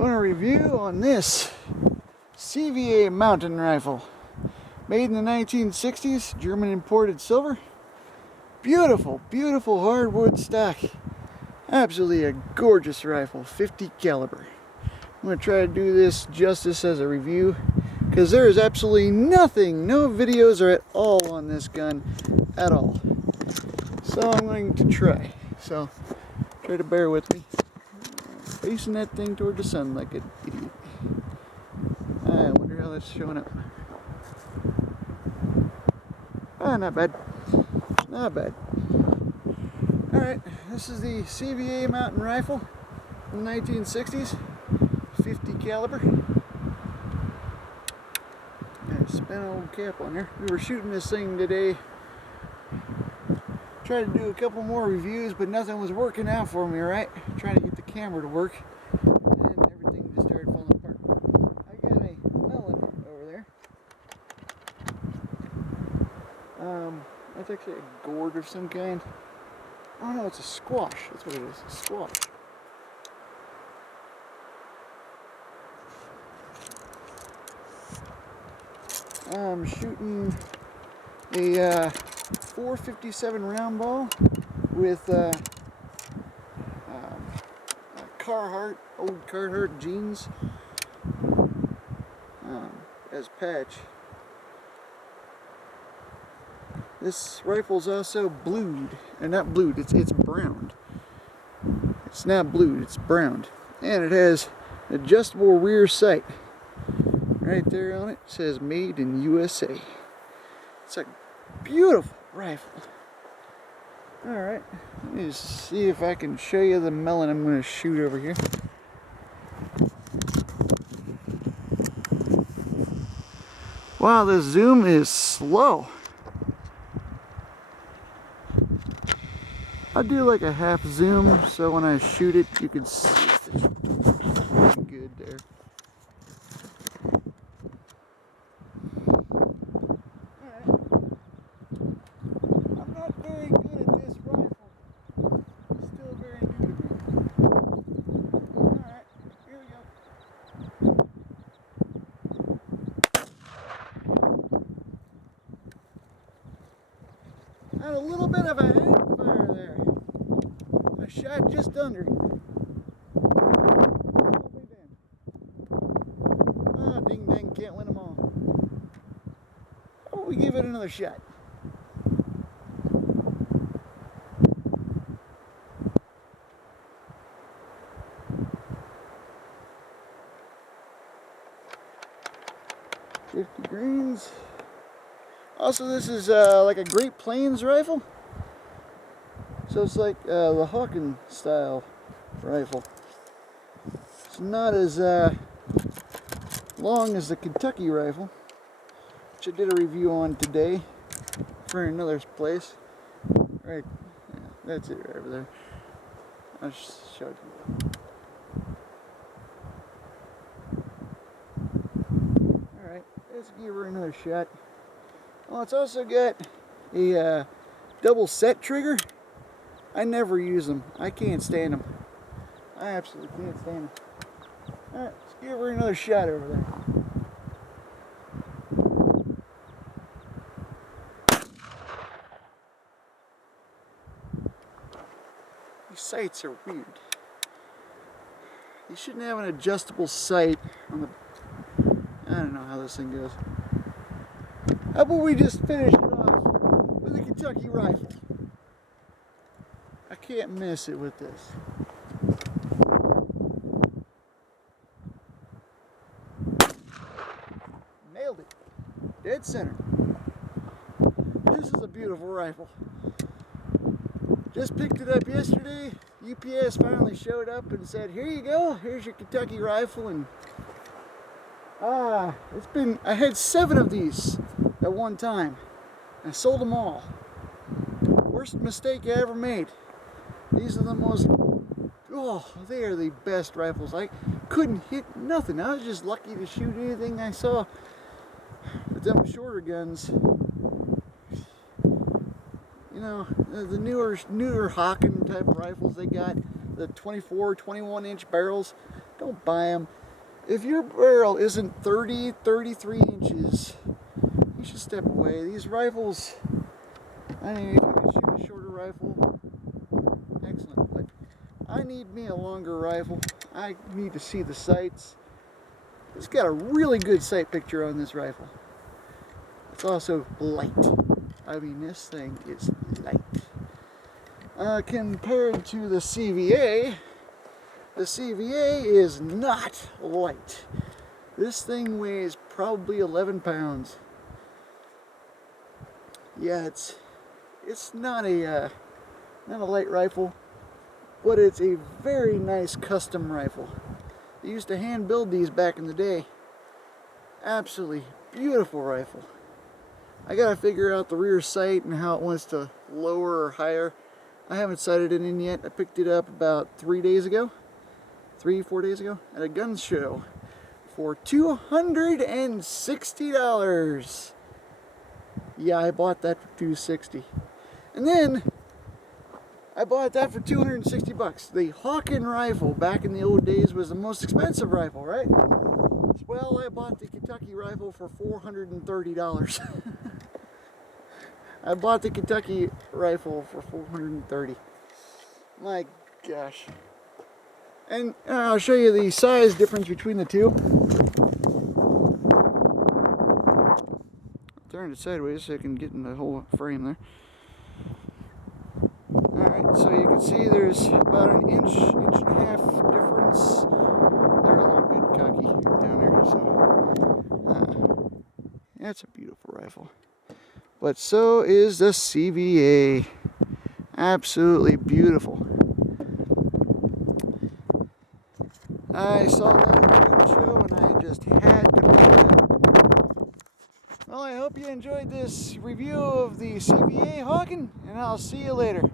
Doing a review on this CVA mountain rifle. Made in the 1960s, German imported silver. Beautiful, beautiful hardwood stock. Absolutely a gorgeous rifle, 50 caliber. I'm going to try to do this justice as a review because there is absolutely nothing, no videos are at all on this gun at all. So I'm going to try. So try to bear with me. Facing that thing toward the sun like an idiot. I wonder how that's showing up. Ah, not bad. Not bad. Alright, this is the CVA mountain rifle from the 1960s. 50 caliber. I spent an old cap on there. We were shooting this thing today. Tried to do a couple more reviews, but nothing was working out for me, right? Trying to get the camera to work, and everything just started falling apart. I got a melon over there. That's actually a gourd of some kind. I don't know, it's a squash. That's what it is, a squash. I'm shooting a 457 round ball with Carhartt, old Carhartt jeans as patch. This rifle's also blued, and not blued, it's browned. It's not blued, it's browned. And it has adjustable rear sight. Right there on it says made in USA. It's a beautiful rifle. Alright, let me just see if I can show you the melon I'm going to shoot over here. Wow, the zoom is slow. I do like a half zoom so when I shoot it you can see it's good there. Very good at this rifle. It's still very new to me. Alright, here we go. Had a little bit of a hang fire there. I shot just under. Ah, ding dang, can't win them all. How about we give it another shot? $50 grains. Also, this is like a Great Plains rifle. So it's like the Hawken style rifle. It's not as long as the Kentucky rifle, which I did a review on today for another place. Right, yeah, that's it right over there. I'll just show you. Let's give her another shot. Oh, it's also got a double set trigger. I never use them. I can't stand them. I absolutely can't stand them. Alright, let's give her another shot over there. These sights are weird. You shouldn't have an adjustable sight on the... I don't know how this thing goes. How about we just finish it off with a Kentucky rifle? I can't miss it with this. Nailed it. Dead center. This is a beautiful rifle. Just picked it up yesterday. UPS finally showed up and said, here you go, here's your Kentucky rifle. And I had 7 of these at one time. I sold them all. Worst mistake I ever made. These are the most, they are the best rifles. I couldn't hit nothing. I was just lucky to shoot anything I saw. But them shorter guns, you know, the newer Hawken type of rifles they got, the 24, 21-inch barrels. Don't buy them. If your barrel isn't 30, 33 inches, you should step away. These rifles, I mean, if you can shoot a shorter rifle, excellent. But I need me a longer rifle. I need to see the sights. It's got a really good sight picture on this rifle. It's also light. I mean, this thing is light. Compared to the CVA is not light. This thing weighs probably 11 pounds. Yeah, it's not a light rifle, but it's a very nice custom rifle. They used to hand build these back in the day. Absolutely beautiful rifle. I gotta figure out the rear sight and how it wants to lower or higher. I haven't sighted it in yet. I picked it up about 4 days ago at a gun show for $260. Yeah, I bought that for $260. And then I bought that for $260. The Hawken rifle back in the old days was the most expensive rifle, right? Well, I bought the Kentucky rifle for $430. I bought the Kentucky rifle for $430. My gosh. And I'll show you the size difference between the two. Turn it sideways so I can get in the whole frame there. Alright, so you can see there's about an inch and a half difference. They're a little bit cocky down there, so that's a beautiful rifle. But so is the CVA. Absolutely beautiful. I saw that at the gun show and I just had to pick it up. Well, I hope you enjoyed this review of the CVA Hawken, and I'll see you later.